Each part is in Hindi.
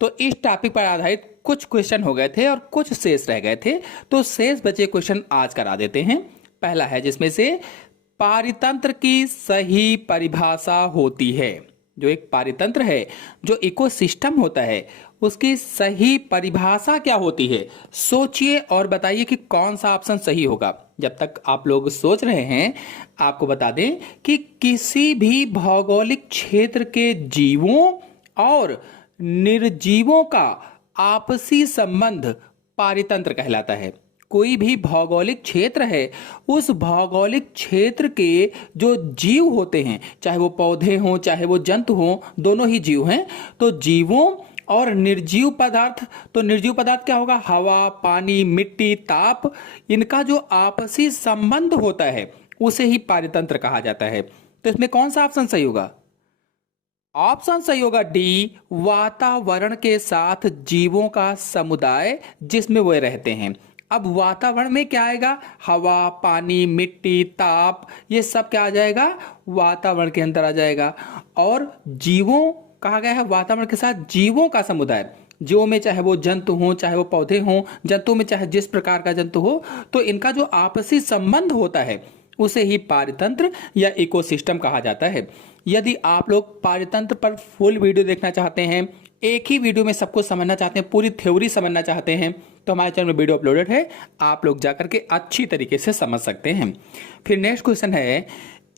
तो इस टॉपिक पर आधारित कुछ क्वेश्चन हो गए थे और कुछ शेष रह गए थे, तो शेष बचे क्वेश्चन आज करा देते हैं। पहला है जिसमें से पारितंत्र की सही परिभाषा होती है। जो एक पारितंत्र है, जो इकोसिस्टम होता है, उसकी सही परिभाषा क्या होती है? सोचिए और बताइए कि कौन सा ऑप्शन सही होगा। जब तक आप लोग सोच रहे हैं, आपको बता दें कि किसी भी भौगोलिक क्षेत्र के जीवों और निर्जीवों का आपसी संबंध पारितंत्र कहलाता है। कोई भी भौगोलिक क्षेत्र है, उस भौगोलिक क्षेत्र के जो जीव होते हैं, चाहे वो पौधे हों चाहे वो जंतु हों, दोनों ही जीव हैं, तो जीवों और निर्जीव पदार्थ, तो निर्जीव पदार्थ क्या होगा? हवा, पानी, मिट्टी, ताप, इनका जो आपसी संबंध होता है उसे ही पारितंत्र कहा जाता है। तो इसमें कौन सा ऑप्शन सही होगा? ऑप्शन सही होगा डी, वातावरण के साथ जीवों का समुदाय जिसमें वे रहते हैं। अब वातावरण में क्या आएगा? हवा, पानी, मिट्टी, ताप, ये सब क्या आ जाएगा? वातावरण के अंदर आ जाएगा। और जीवों कहा गया है वातावरण के साथ जीवों का समुदाय। जीवों में चाहे वो जंतु हों चाहे वो पौधे हों, जंतु में चाहे जिस प्रकार का जंतु हो, तो इनका जो आपसी संबंध होता है उसे ही पारितंत्र या इकोसिस्टम कहा जाता है। यदि आप लोग पारितंत्र पर फुल वीडियो देखना चाहते हैं, एक ही वीडियो में सब कुछ समझना चाहते हैं, पूरी थ्योरी समझना चाहते हैं, तो हमारे चैनल में वीडियो अपलोडेड है, आप लोग जाकर के अच्छी तरीके से समझ सकते हैं। फिर नेक्स्ट क्वेश्चन है,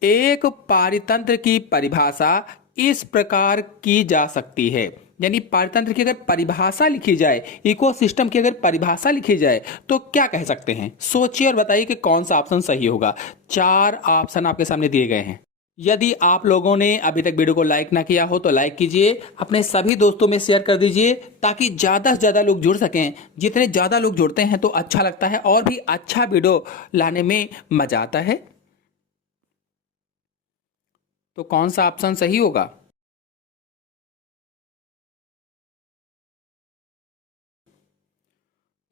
एक पारितंत्र की परिभाषा इस प्रकार की जा सकती है। यानी पारितंत्र की अगर परिभाषा लिखी जाए, इकोसिस्टम की अगर परिभाषा लिखी जाए, तो क्या कह सकते हैं? सोचिए और बताइए कि कौन सा ऑप्शन सही होगा। 4 ऑप्शन आपके सामने दिए गए हैं। यदि आप लोगों ने अभी तक वीडियो को लाइक ना किया हो तो लाइक कीजिए, अपने सभी दोस्तों में शेयर कर दीजिए, ताकि ज्यादा से ज्यादा लोग जुड़ सकें। जितने ज्यादा लोग जुड़ते हैं तो अच्छा लगता है और भी अच्छा वीडियो लाने में मजा आता है। तो कौन सा ऑप्शन सही होगा?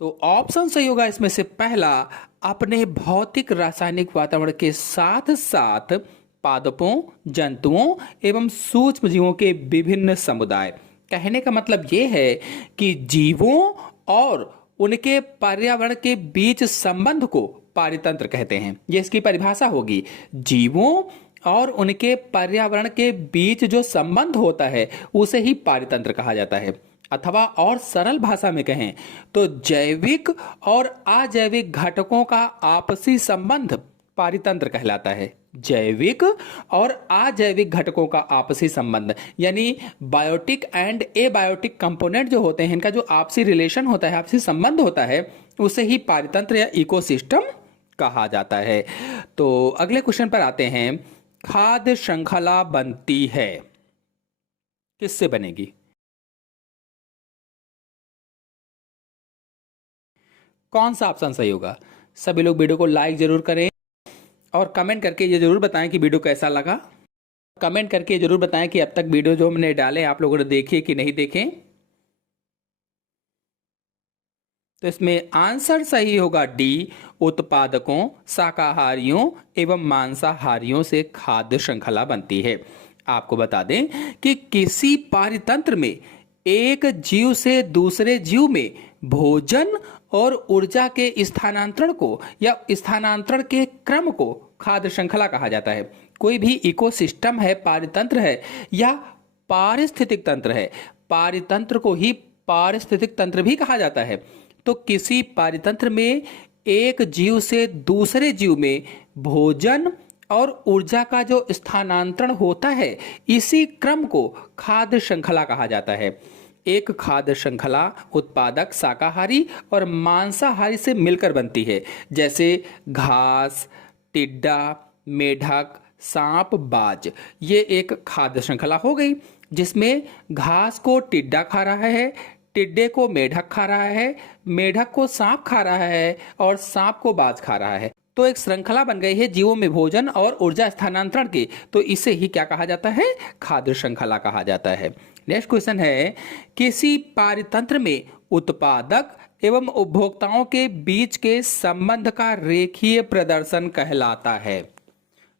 तो ऑप्शन सही होगा इसमें से पहला, अपने भौतिक रासायनिक वातावरण के साथ साथ पादपों, जंतुओं एवं सूक्ष्म जीवों के विभिन्न समुदाय। कहने का मतलब यह है कि जीवों और उनके पर्यावरण के बीच संबंध को पारितंत्र कहते हैं। यह इसकी परिभाषा होगी। जीवों और उनके पर्यावरण के बीच जो संबंध होता है उसे ही पारितंत्र कहा जाता है। अथवा और सरल भाषा में कहें तो जैविक और अजैविक घटकों का आपसी संबंध पारितंत्र कहलाता है। जैविक और अजैविक घटकों का आपसी संबंध, यानी बायोटिक एंड एबायोटिक कंपोनेंट जो होते हैं, इनका जो आपसी रिलेशन होता है, आपसी संबंध होता है, उसे ही पारितंत्र या इकोसिस्टम कहा जाता है। तो अगले क्वेश्चन पर आते हैं, खाद्य श्रृंखला बनती है, किससे बनेगी? कौन सा ऑप्शन सही होगा? सभी लोग वीडियो को लाइक जरूर करें और कमेंट करके ये जरूर बताएं कि वीडियो कैसा लगा। कमेंट करके जरूर बताएं कि अब तक वीडियो जो हमने डाले आप लोगों ने देखी कि नहीं देखे। तो इसमें आंसर सही होगा डी, उत्पादकों, शाकाहारियों एवं मांसाहारियों से खाद्य श्रृंखला बनती है। आपको बता दें कि किसी पारितंत्र में एक जीव से दूसरे जीव में भोजन और ऊर्जा के स्थानांतरण को या स्थानांतरण के क्रम को खाद्य श्रृंखला कहा जाता है। कोई भी इकोसिस्टम है, पारितंत्र है या पारिस्थितिक तंत्र है, पारितंत्र को ही पारिस्थितिक तंत्र भी कहा जाता है। तो किसी पारितंत्र में एक जीव से दूसरे जीव में भोजन और ऊर्जा का जो स्थानांतरण होता है, इसी क्रम को खाद्य श्रृंखला कहा जाता है। एक खाद्य श्रृंखला उत्पादक शाकाहारी और मांसाहारी से मिलकर बनती है, जैसे घास, टिड्डा, मेढक, सांप, बाज। ये एक खाद्य श्रृंखला हो गई जिसमें घास को टिड्डा खा रहा है, टिड्डे को मेढक खा रहा है, मेढक को सांप खा रहा है और सांप को बाज खा रहा है। तो एक श्रृंखला बन गई है जीवों में भोजन और ऊर्जा स्थानांतरण की। तो इसे ही क्या कहा जाता है? खाद्य श्रृंखला कहा जाता है। नेक्स्ट क्वेश्चन है, किसी पारितंत्र में उत्पादक एवं उपभोक्ताओं के बीच के संबंध का रेखीय प्रदर्शन कहलाता है।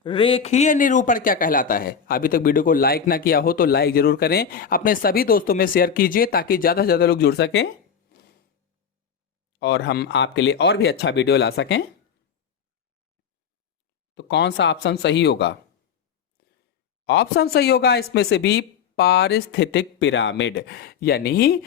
रेखीय निरूपण क्या कहलाता है? अभी तक वीडियो को लाइक ना किया हो तो लाइक जरूर करें, अपने सभी दोस्तों में शेयर कीजिए ताकि ज्यादा से ज्यादा लोग जुड़ सकें और हम आपके लिए और भी अच्छा वीडियो ला सकें। तो कौन सा ऑप्शन सही होगा? ऑप्शन सही होगा इसमें से भी पारिस्थितिक पिरामिड, यानी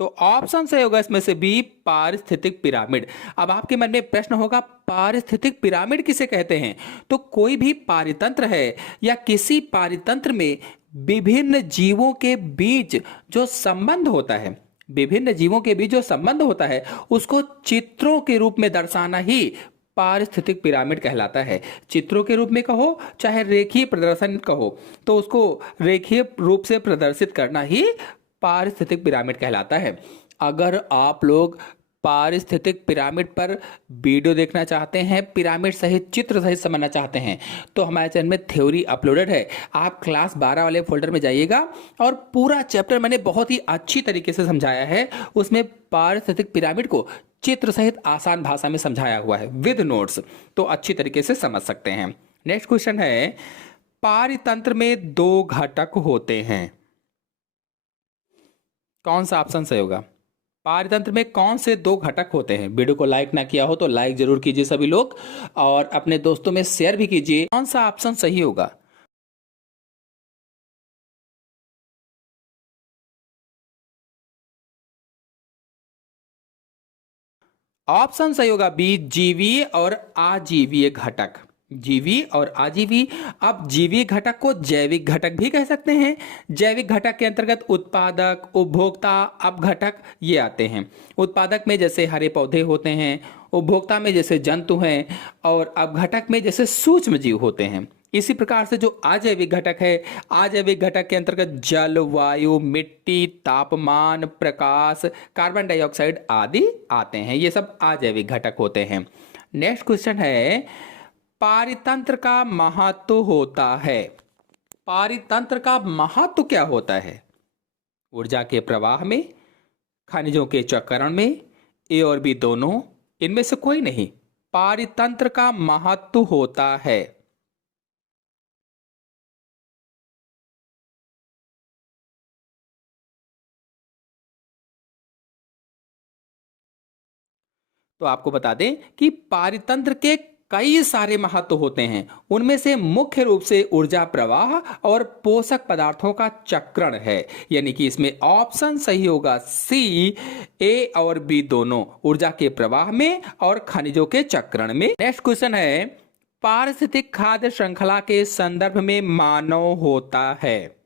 तो ऑप्शन सही होगा इसमें से भी पारिस्थितिक पिरामिड। अब आपके मन में प्रश्न होगा पारिस्थितिक पिरामिड किसे कहते हैं? तो कोई भी पारितंत्र है या किसी पारितंत्र में विभिन्न जीवों के बीच जो संबंध होता है, विभिन्न जीवों के बीच जो संबंध होता है उसको चित्रों के रूप में दर्शाना ही पारिस्थितिक पिरामिड कहलाता है। चित्रों के रूप में कहो चाहे रेखीय प्रदर्शन कहो, तो उसको रेखीय रूप से प्रदर्शित करना ही पारिस्थितिक पिरामिड कहलाता है। अगर आप लोग पारिस्थितिक पिरामिड पर वीडियो देखना चाहते हैं, पिरामिड सहित चित्र सहित समझना चाहते हैं, तो हमारे चैनल में थ्योरी अपलोडेड है। आप क्लास 12 वाले फोल्डर में जाइएगा और पूरा चैप्टर मैंने बहुत ही अच्छी तरीके से समझाया है। उसमें पारिस्थितिक पिरामिड को चित्र सहित आसान भाषा में समझाया हुआ है विद नोट्स, तो अच्छी तरीके से समझ सकते हैं। नेक्स्ट क्वेश्चन है, पारितंत्र में 2 घटक होते हैं, कौन सा ऑप्शन सही होगा? पारितंत्र में कौन से 2 घटक होते हैं? वीडियो को लाइक ना किया हो तो लाइक जरूर कीजिए सभी लोग और अपने दोस्तों में शेयर भी कीजिए। कौन सा ऑप्शन सही होगा? ऑप्शन सही होगा बी, जीवीय और आजीवीय घटक। जीवी और आजीवी। अब जीवीय घटक को जैविक घटक भी कह सकते हैं। जैविक घटक के अंतर्गत उत्पादक, उपभोक्ता, अपघटक ये आते हैं। उत्पादक में जैसे हरे पौधे होते हैं, उपभोक्ता में जैसे जंतु हैं और अपघटक में जैसे सूक्ष्म जीव होते हैं। इसी प्रकार से जो अजैविक घटक है, अजैविक घटक के अंतर्गत जल, वायु, मिट्टी, तापमान, प्रकाश, कार्बन डाइऑक्साइड आदि आते हैं। ये सब अजैविक घटक होते हैं। नेक्स्ट क्वेश्चन है, पारितंत्र का महत्व होता है। पारितंत्र का महत्व क्या होता है? ऊर्जा के प्रवाह में, खनिजों के चक्रण में, ए और बी दोनों, इनमें से कोई नहीं। पारितंत्र का महत्व होता है। तो आपको बता दें कि पारितंत्र के कई सारे महत्व होते हैं। उनमें से मुख्य रूप से ऊर्जा प्रवाह और पोषक पदार्थों का चक्रण है, यानी कि इसमें ऑप्शन सही होगा सी, ए और बी दोनों, ऊर्जा के प्रवाह में और खनिजों के चक्रण में। नेक्स्ट क्वेश्चन है, पारिस्थितिक खाद्य श्रृंखला के संदर्भ में मानव होता है।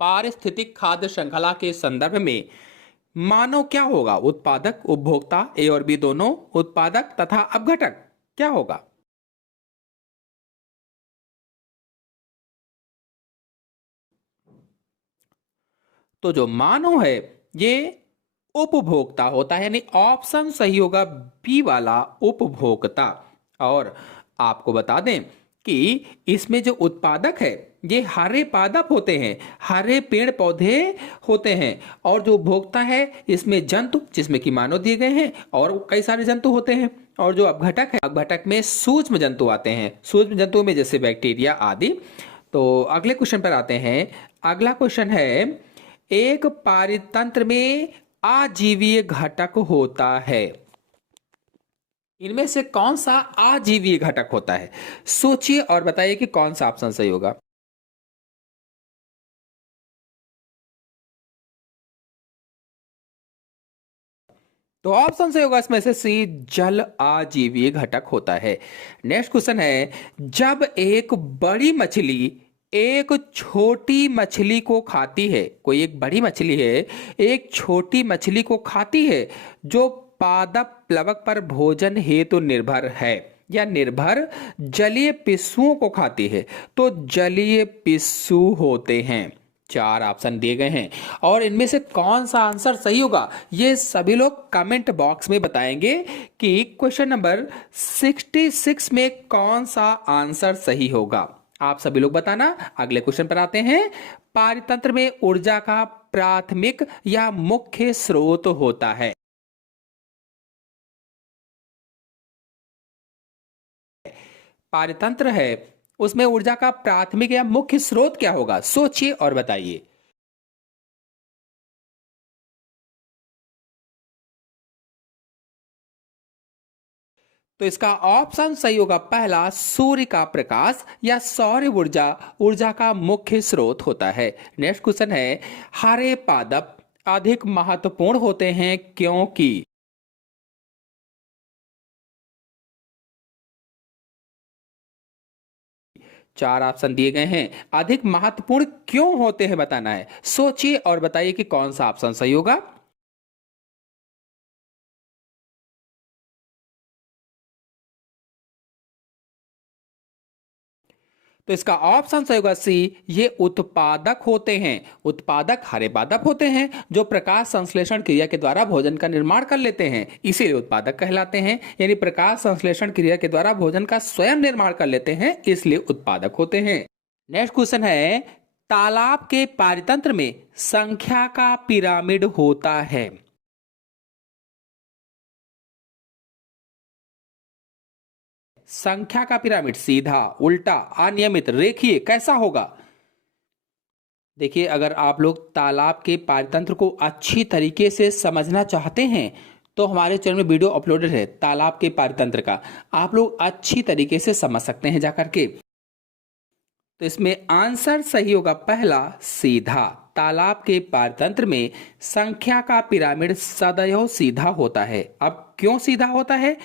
पारिस्थितिक खाद्य श्रृंखला के संदर्भ में मानव क्या होगा? उत्पादक, उपभोक्ता, ए और बी दोनों, उत्पादक तथा अपघटक क्या होगा? तो जो मानव है ये उपभोक्ता होता है, यानी ऑप्शन सही होगा बी वाला, उपभोक्ता। और आपको बता दें कि इसमें जो उत्पादक है ये हरे पादप होते हैं, हरे पेड़ पौधे होते हैं। और जो उपभोक्ता है इसमें जंतु, जिसमें कि मानव दिए गए हैं, और कई सारे जंतु होते हैं। और जो अपघटक है, अपघटक में सूक्ष्म जंतु आते हैं, सूक्ष्म जंतुओं में जैसे बैक्टीरिया आदि। तो अगले क्वेश्चन पर आते हैं। अगला क्वेश्चन है, एक पारितंत्र में आजीवीय घटक होता है, इनमें से कौन सा आजीवीय घटक होता है? सोचिए और बताइए कि कौन सा ऑप्शन सही होगा। तो ऑप्शन सही होगा इसमें से सी, जल आजीवीय घटक होता है। नेक्स्ट क्वेश्चन है, जब एक बड़ी मछली एक छोटी मछली को खाती है, कोई एक बड़ी मछली है एक छोटी मछली को खाती है जो पादप प्लवक पर भोजन हेतु निर्भर है या निर्भर जलीय पिस्सुओं को खाती है, तो जलीय पिस्सू होते हैं। 4 ऑप्शन दिए गए हैं और इनमें से कौन सा आंसर सही होगा ये सभी लोग कमेंट बॉक्स में बताएंगे कि क्वेश्चन नंबर 66 में कौन सा आंसर सही होगा। आप सभी लोग बताना। अगले क्वेश्चन पर आते हैं। पारितंत्र में ऊर्जा का प्राथमिक या मुख्य स्रोत होता है? पारतंत्र है, उसमें ऊर्जा का प्राथमिक या मुख्य स्रोत क्या होगा? सोचिए और बताइए। तो इसका ऑप्शन सही होगा पहला, सूर्य का प्रकाश या सौर ऊर्जा ऊर्जा का मुख्य स्रोत होता है। नेक्स्ट क्वेश्चन है, हरे पादप अधिक महत्वपूर्ण होते हैं क्योंकि? चार ऑप्शन दिए गए हैं, अधिक महत्वपूर्ण क्यों होते हैं बताना है। सोचिए और बताइए कि कौन सा ऑप्शन सही होगा। तो इसका ऑप्शन सही होगा सी, ये उत्पादक होते हैं। उत्पादक हरे पादप होते हैं जो प्रकाश संश्लेषण क्रिया के द्वारा भोजन का निर्माण कर लेते हैं, इसीलिए उत्पादक कहलाते हैं। यानी प्रकाश संश्लेषण क्रिया के द्वारा भोजन का स्वयं निर्माण कर लेते हैं, इसलिए उत्पादक होते हैं। नेक्स्ट क्वेश्चन है, तालाब के पारितंत्र में संख्या का पिरामिड होता है। संख्या का पिरामिड सीधा, उल्टा, अनियमित, रेखीय कैसा होगा? देखिए, अगर आप लोग तालाब के पारतंत्र को अच्छी तरीके से समझना चाहते हैं तो हमारे चैनल में वीडियो अपलोडेड है तालाब के पारतंत्र का, आप लोग अच्छी तरीके से समझ सकते हैं जाकर के। तो इसमें आंसर सही होगा पहला, सीधा। तालाब के पारतंत्र में संख्या का पिरामिड सदैव सीधा होता है। अब क्यों सीधा होता है?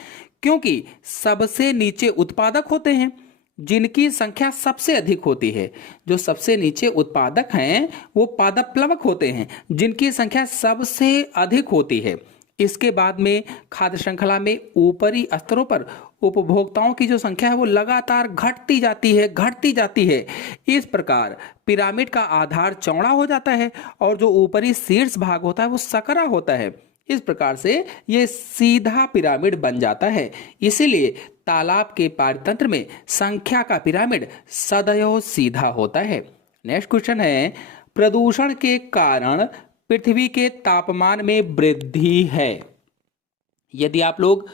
क्योंकि सबसे नीचे उत्पादक होते हैं जिनकी संख्या सबसे अधिक होती है। जो सबसे नीचे उत्पादक हैं वो पादप प्लवक होते हैं जिनकी संख्या सबसे अधिक होती है। इसके बाद में खाद्य श्रृंखला में ऊपरी स्तरों पर उपभोक्ताओं की जो संख्या है वो लगातार घटती जाती है। इस प्रकार पिरामिड का आधार चौड़ा हो जाता है और जो ऊपरी शीर्ष भाग होता है वो सकरा होता है। इस प्रकार से ये सीधा पिरामिड बन जाता है। इसीलिए तालाब के पारतंत्र में संख्या का पिरामिड सदैव सीधा होता है। नेक्स्ट क्वेश्चन है, प्रदूषण के कारण पृथ्वी के तापमान में वृद्धि है। यदि आप लोग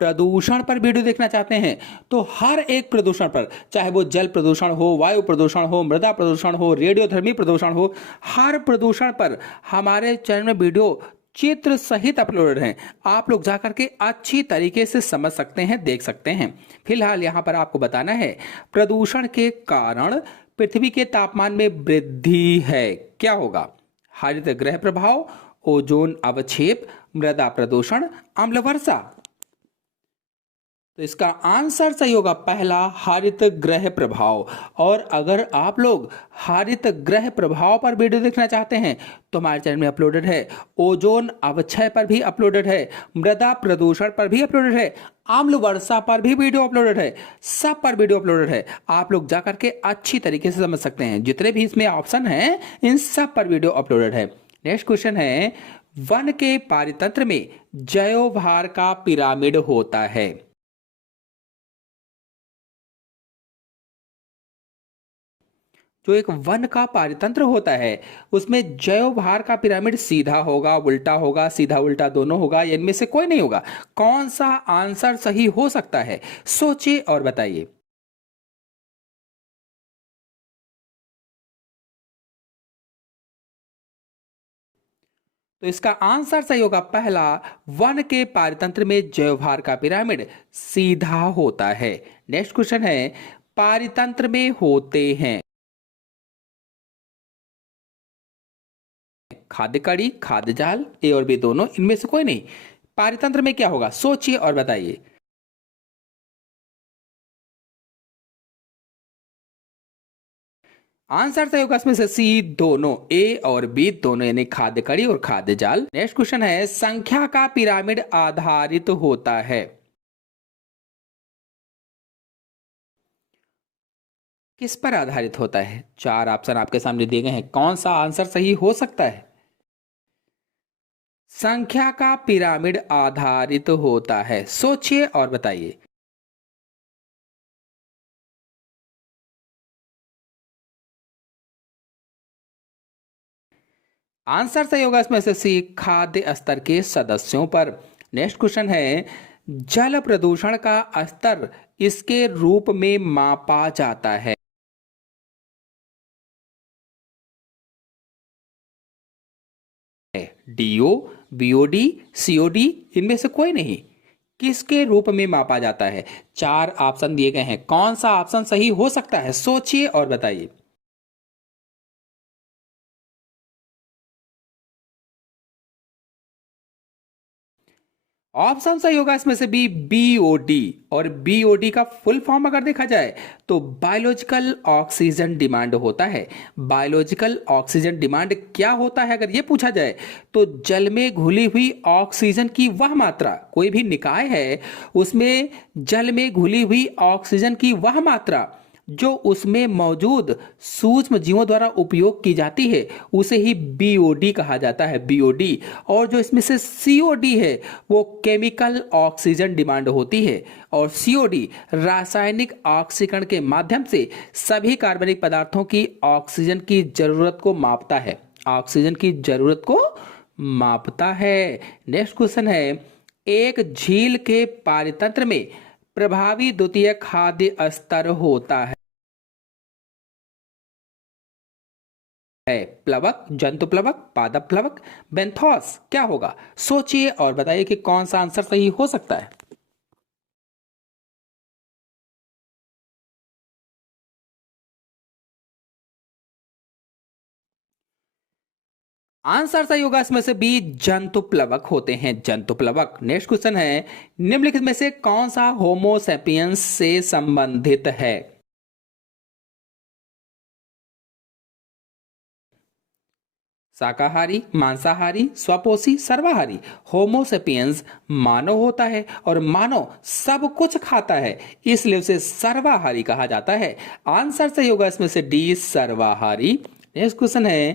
प्रदूषण पर वीडियो देखना चाहते हैं तो हर एक प्रदूषण पर, चाहे वो जल प्रदूषण हो, वायु प्रदूषण हो, मृदा प्रदूषण हो, रेडियोधर्मी प्रदूषण हो, हर प्रदूषण पर हमारे चैनल में वीडियो चित्र सहित अपलोडेड हैं। आप लोग जाकर के अच्छी तरीके से समझ सकते हैं, देख सकते हैं। फिलहाल यहाँ पर आपको बताना है, प्रदूषण के कारण पृथ्वी के तापमान में वृद्धि है, क्या होगा? हरित गृह प्रभाव, ओजोन अवक्षेप, मृदा प्रदूषण, अम्ल वर्षा। तो इसका आंसर सही होगा पहला, हरित ग्रह प्रभाव। और अगर आप लोग हरित ग्रह प्रभाव पर वीडियो देखना चाहते हैं तो हमारे चैनल में अपलोडेड है। ओजोन अवक्षय पर भी अपलोडेड है, मृदा प्रदूषण पर भी अपलोडेड है, आम्ल वर्षा पर भी वीडियो अपलोडेड है, सब पर वीडियो अपलोडेड है। आप लोग जाकर के अच्छी तरीके से समझ सकते हैं। जितने भी इसमें ऑप्शन हैं इन सब पर वीडियो अपलोडेड है। नेक्स्ट क्वेश्चन है, वन के पारितंत्र में जैवभार का पिरामिड होता है। जो एक वन का पारितंत्र होता है उसमें जैव भार का पिरामिड सीधा होगा, उल्टा होगा, सीधा उल्टा दोनों होगा, इनमें से कोई नहीं होगा। कौन सा आंसर सही हो सकता है? सोचिए और बताइए। तो इसका आंसर सही होगा पहला, वन के पारितंत्र में जैव भार का पिरामिड सीधा होता है। नेक्स्ट क्वेश्चन है, पारितंत्र में होते हैं खाद्य कड़ी, खाद्य जाल, ए और बी दोनों, इनमें से कोई नहीं। पारितंत्र में क्या होगा? सोचिए और बताइए। आंसर सही होगा इसमें से सी, दोनों, ए और बी दोनों, यानी खाद्य कड़ी और खाद्य जाल। नेक्स्ट क्वेश्चन है, संख्या का पिरामिड आधारित होता है। किस पर आधारित होता है? चार ऑप्शन आपके सामने दिए गए हैं, कौन सा आंसर सही हो सकता है? संख्या का पिरामिड आधारित होता है, सोचिए और बताइए। आंसर सही होगा इसमें से सी, खाद्य स्तर के सदस्यों पर। नेक्स्ट क्वेश्चन है, जल प्रदूषण का स्तर इसके रूप में मापा जाता है। डीओ, बीओडी, सीओडी, इनमें से कोई नहीं। किसके रूप में मापा जाता है? चार ऑप्शन दिए गए हैं, कौन सा ऑप्शन सही हो सकता है? सोचिए और बताइए। ऑप्शन सही होगा इसमें से बी, बीओडी। और बीओडी का फुल फॉर्म अगर देखा जाए तो बायोलॉजिकल ऑक्सीजन डिमांड होता है। बायोलॉजिकल ऑक्सीजन डिमांड क्या होता है अगर ये पूछा जाए तो जल में घुली हुई ऑक्सीजन की वह मात्रा, कोई भी निकाय है उसमें जल में घुली हुई ऑक्सीजन की वह मात्रा जो उसमें मौजूद सूक्ष्म जीवों द्वारा उपयोग की जाती है उसे ही बीओडी कहा जाता है, बीओडी। और जो इसमें से सीओडी है वो केमिकल ऑक्सीजन डिमांड होती है। और सीओडी रासायनिक ऑक्सीकरण के माध्यम से सभी कार्बनिक पदार्थों की ऑक्सीजन की जरूरत को मापता है, ऑक्सीजन की जरूरत को मापता है। नेक्स्ट क्वेश्चन है, एक झील के पारितंत्र में प्रभावी द्वितीय खाद्य स्तर होता है प्लवक, जंतु प्लवक, पादप प्लवक, बेंथोस, क्या होगा? सोचिए और बताइए कि कौन सा आंसर सही हो सकता है। आंसर सही होगा इसमें से बी, जंतु प्लवक होते हैं, जंतु प्लवक। नेक्स्ट क्वेश्चन है, निम्नलिखित में से कौन सा होमोसेपियंस से संबंधित है? शाकाहारी, मांसाहारी, स्वपोषी, सर्वाहारी। होमोसेपियंस मानव होता है और मानव सब कुछ खाता है, इसलिए उसे सर्वाहारी कहा जाता है। आंसर सही होगा इसमें से डी, सर्वाहारी। नेक्स्ट क्वेश्चन है,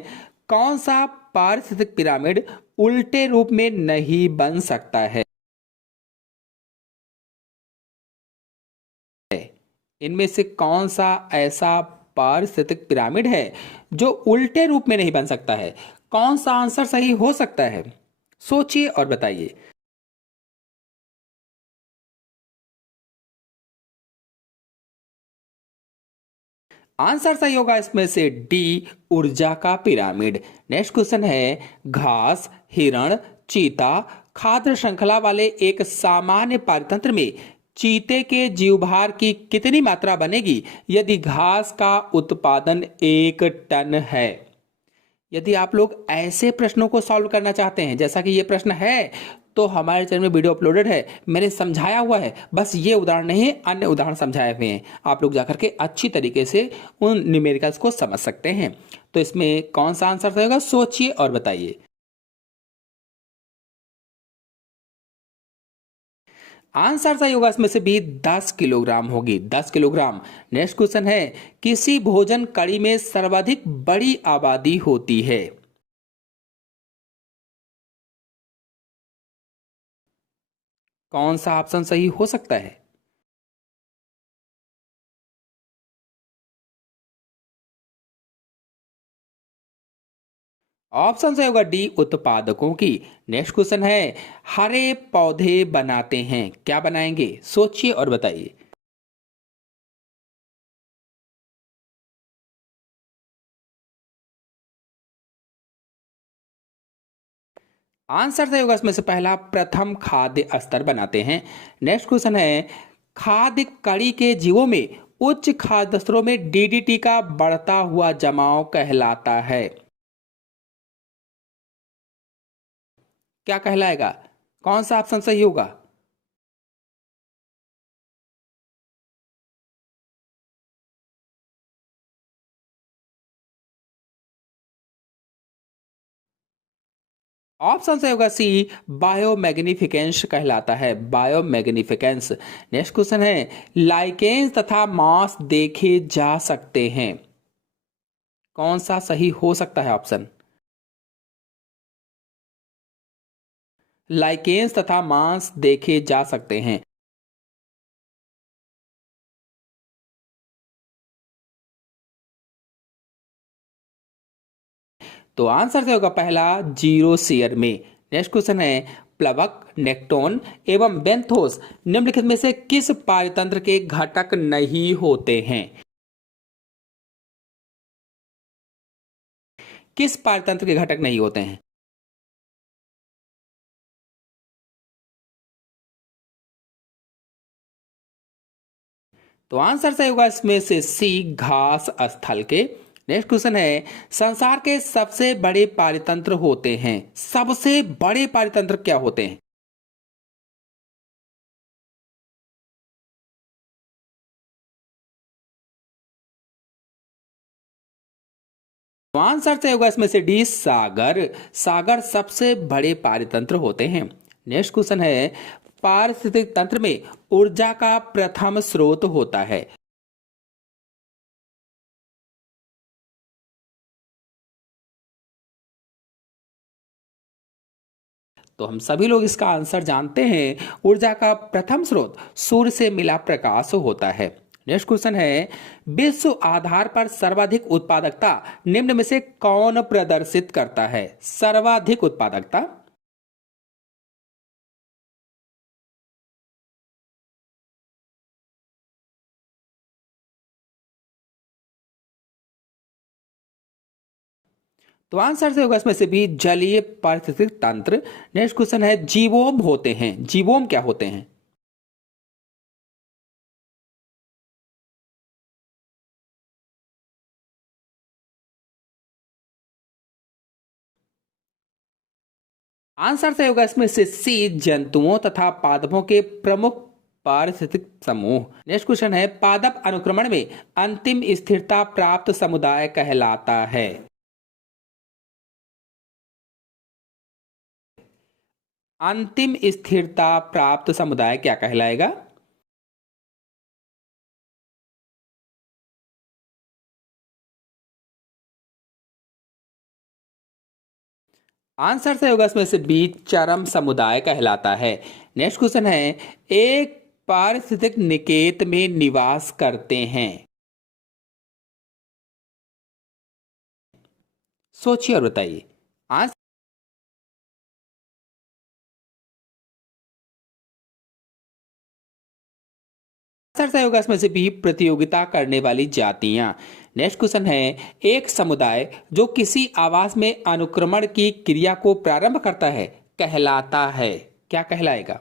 कौन सा पारिस्थितिक पिरामिड उल्टे रूप में नहीं बन सकता है? इनमें से कौन सा ऐसा पारिस्थितिक पिरामिड है जो उल्टे रूप में नहीं बन सकता है? कौन सा आंसर सही हो सकता है? सोचिए और बताइए। आंसर सही होगा इसमें से डी, ऊर्जा का पिरामिड। नेक्स्ट क्वेश्चन है, घास, हिरण, चीता खाद्य श्रृंखला वाले एक सामान्य पारतंत्र में चीते के जीवभार की कितनी मात्रा बनेगी यदि घास का उत्पादन 1 टन है? यदि आप लोग ऐसे प्रश्नों को सॉल्व करना चाहते हैं जैसा कि ये प्रश्न है तो हमारे चैनल में वीडियो अपलोडेड है, मैंने समझाया हुआ है। बस ये उदाहरण नहीं, अन्य उदाहरण समझाए हुए हैं, आप लोग जाकर के अच्छी तरीके से उन न्यूमेरिकल्स को समझ सकते हैं। तो इसमें कौन सा आंसर रहेगा? सोचिए और बताइए। आंसर सही होगा इसमें से भी 10 किलोग्राम होगी, 10 किलोग्राम। नेक्स्ट क्वेश्चन है, किसी भोजन कड़ी में सर्वाधिक बड़ी आबादी होती है? कौन सा ऑप्शन सही हो सकता है? ऑप्शन सही होगा डी, उत्पादकों की। नेक्स्ट क्वेश्चन है, हरे पौधे बनाते हैं, क्या बनाएंगे? सोचिए और बताइए। आंसर सही होगा इसमें से पहला, प्रथम खाद्य स्तर बनाते हैं। नेक्स्ट क्वेश्चन है, खाद्य कड़ी के जीवों में उच्च खाद्य स्तरों में डीडीटी का बढ़ता हुआ जमाव कहलाता है, क्या कहलाएगा? कौन सा ऑप्शन सही होगा? ऑप्शन सही होगा सी, बायोमैग्निफिकेंस कहलाता है, बायोमैग्निफिकेंस। नेक्स्ट क्वेश्चन है, लाइकेंस तथा मास देखे जा सकते हैं, कौन सा सही हो सकता है ऑप्शन? लाइकेंस तथा मांस देखे जा सकते हैं। तो आंसर से होगा पहला जीरो शेयर में। नेक्स्ट क्वेश्चन है प्लवक, नेक्टोन एवं बेंथोस निम्नलिखित में से किस पारतंत्र के घटक नहीं होते हैं? किस पारतंत्र के घटक नहीं होते हैं? तो आंसर सही होगा इसमें से सी, घास स्थल के। नेक्स्ट क्वेश्चन है संसार के सबसे बड़े पारतंत्र होते हैं, सबसे बड़े पारतंत्र क्या होते हैं? तो आंसर सही होगा इसमें से डी, सागर। सागर सबसे बड़े पारतंत्र होते हैं। नेक्स्ट क्वेश्चन है पारिस्थितिक तंत्र में ऊर्जा का प्रथम स्रोत होता है। तो हम सभी लोग इसका आंसर जानते हैं। ऊर्जा का प्रथम स्रोत सूर्य से मिला प्रकाश होता है। नेक्स्ट क्वेश्चन है विश्व आधार पर सर्वाधिक उत्पादकता निम्न में से कौन प्रदर्शित करता है? सर्वाधिक उत्पादकता। तो आंसर से होगा इसमें से भी जलीय पारिस्थितिक तंत्र। नेक्स्ट क्वेश्चन है जीवोम होते हैं, जीवोम क्या होते हैं? आंसर से होगा इसमें से सी, जंतुओं तथा पादपों के प्रमुख पारिस्थितिक समूह। नेक्स्ट क्वेश्चन है पादप अनुक्रमण में अंतिम स्थिरता प्राप्त समुदाय कहलाता है। अंतिम स्थिरता प्राप्त समुदाय क्या कहलाएगा? आंसर से होगा इसमें से बी, चरम समुदाय कहलाता है। नेक्स्ट क्वेश्चन है एक पारिस्थितिक निकेत में निवास करते हैं। सोचिए और बताइए। आंसर से होगा इसमें से बी, प्रतियोगिता करने वाली जातियां। नेक्स्ट क्वेश्चन है एक समुदाय जो किसी आवास में अनुक्रमण की क्रिया को प्रारंभ करता है कहलाता है, क्या कहलाएगा?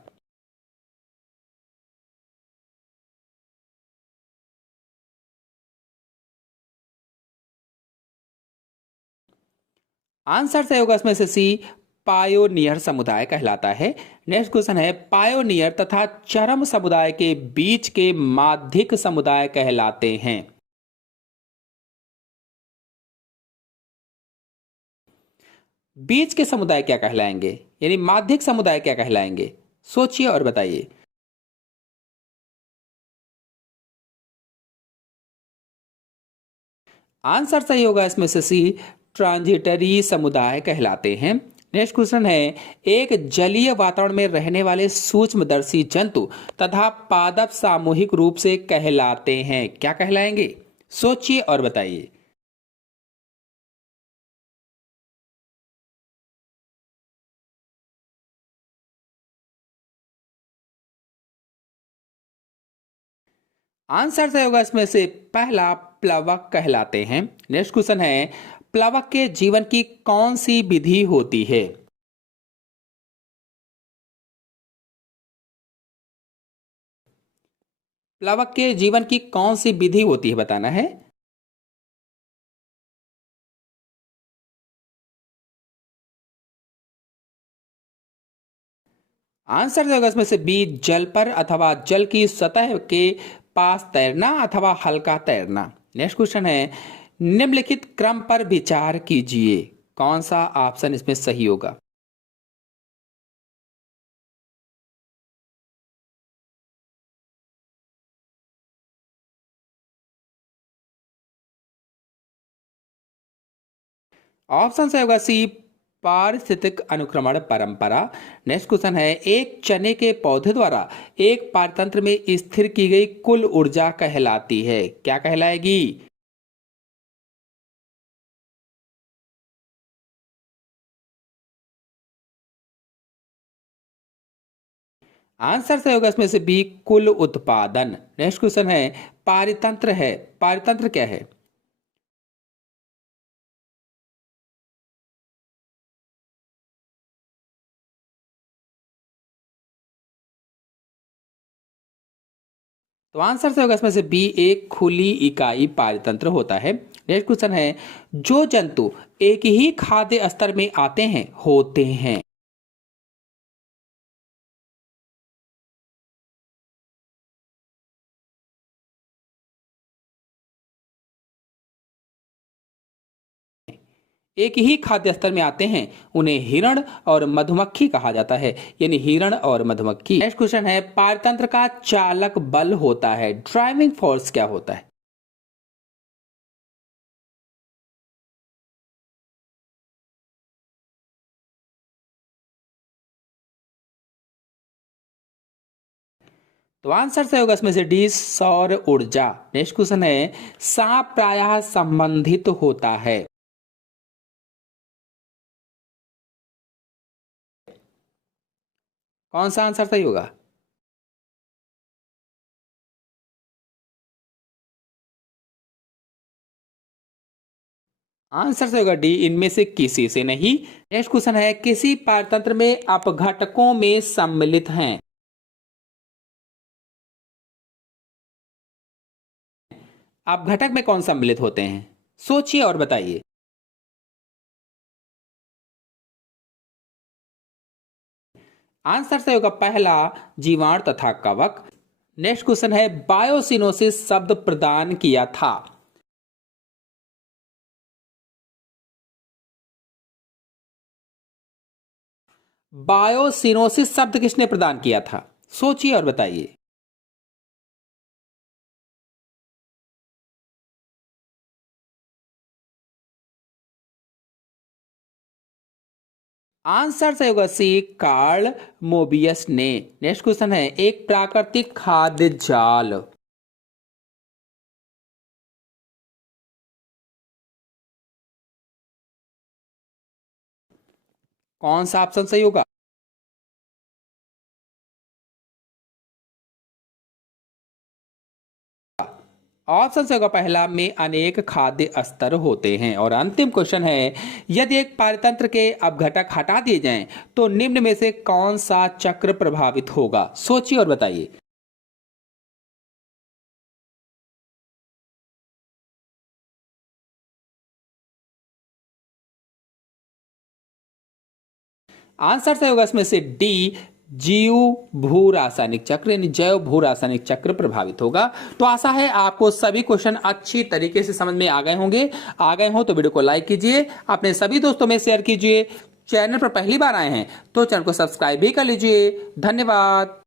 आंसर से होगा इसमें से सी, पायोनियर समुदाय कहलाता है। नेक्स्ट क्वेश्चन है पायोनियर तथा चरम समुदाय के बीच के माध्यिक समुदाय कहलाते हैं। बीच के समुदाय क्या कहलाएंगे, यानी माध्यिक समुदाय क्या कहलाएंगे? सोचिए और बताइए। आंसर सही होगा इसमें से सी, ट्रांजिटरी समुदाय कहलाते हैं। नेक्स्ट क्वेश्चन है एक जलीय वातावरण में रहने वाले सूक्ष्मदर्शी जंतु तथा पादप सामूहिक रूप से कहलाते हैं, क्या कहलाएंगे? सोचिए और बताइए। आंसर सही होगा इसमें से पहला, प्लवक कहलाते हैं। नेक्स्ट क्वेश्चन है प्लवक के जीवन की कौन सी विधि होती है? प्लवक के जीवन की कौन सी विधि होती है बताना है। आंसर जो होगा इसमें से बी, जल पर अथवा जल की सतह के पास तैरना अथवा हल्का तैरना। नेक्स्ट क्वेश्चन है निम्नलिखित क्रम पर विचार कीजिए, कौन सा ऑप्शन इसमें सही होगा? ऑप्शन सही होगा सी, पारिस्थितिक अनुक्रमण परंपरा। नेक्स्ट क्वेश्चन है एक चने के पौधे द्वारा एक पारतंत्र में स्थिर की गई कुल ऊर्जा कहलाती है, क्या कहलाएगी? आंसर सही होगा इसमें से बी, कुल उत्पादन। नेक्स्ट क्वेश्चन है, पारितंत्र है, पारितंत्र क्या है? तो आंसर से होगा इसमें से बी, एक खुली इकाई पारतंत्र होता है। नेक्स्ट क्वेश्चन है, जो जंतु एक ही खाद्य स्तर में आते हैं होते हैं। एक ही खाद्य स्तर में आते हैं उन्हें हिरण और मधुमक्खी कहा जाता है, यानी हिरण और मधुमक्खी। नेक्स्ट क्वेश्चन है, पारतंत्र का चालक बल होता है, ड्राइविंग फोर्स क्या होता है? तो आंसर सही होगा इसमें से डी, सौर ऊर्जा। नेक्स्ट क्वेश्चन है, सांप प्रायः संबंधित होता है। कौन सा आंसर सही होगा? आंसर सही होगा डी, इनमें से किसी से नहीं। नेक्स्ट क्वेश्चन है, किसी पारतंत्र में अपघटकों में सम्मिलित हैं। अपघटक में कौन सम्मिलित होते हैं? सोचिए और बताइए। आंसर सही होगा पहला, जीवाणु तथा कवक। नेक्स्ट क्वेश्चन है, बायोसिनोसिस शब्द प्रदान किया था। बायोसिनोसिस शब्द किसने प्रदान किया था? सोचिए और बताइए। आंसर सही होगा सी, कार्ल मोबियस ने। नेक्स्ट क्वेश्चन है, एक प्राकृतिक खाद्य जाल। कौन सा ऑप्शन सही होगा? ऑप्शन से होगा पहला, में अनेक खाद्य स्तर होते हैं। और अंतिम क्वेश्चन है, यदि एक पारतंत्र के अपघटक हटा दिए जाएं तो निम्न में से कौन सा चक्र प्रभावित होगा? सोचिए और बताइए। आंसर सही होगा इसमें से डी, जीव भू रासायनिक चक्र, यानी जैव भू रासायनिक चक्र प्रभावित होगा। तो आशा है आपको सभी क्वेश्चन अच्छी तरीके से समझ में आ गए होंगे। आ गए हो तो वीडियो को लाइक कीजिए, अपने सभी दोस्तों में शेयर कीजिए। चैनल पर पहली बार आए हैं तो चैनल को सब्सक्राइब भी कर लीजिए। धन्यवाद।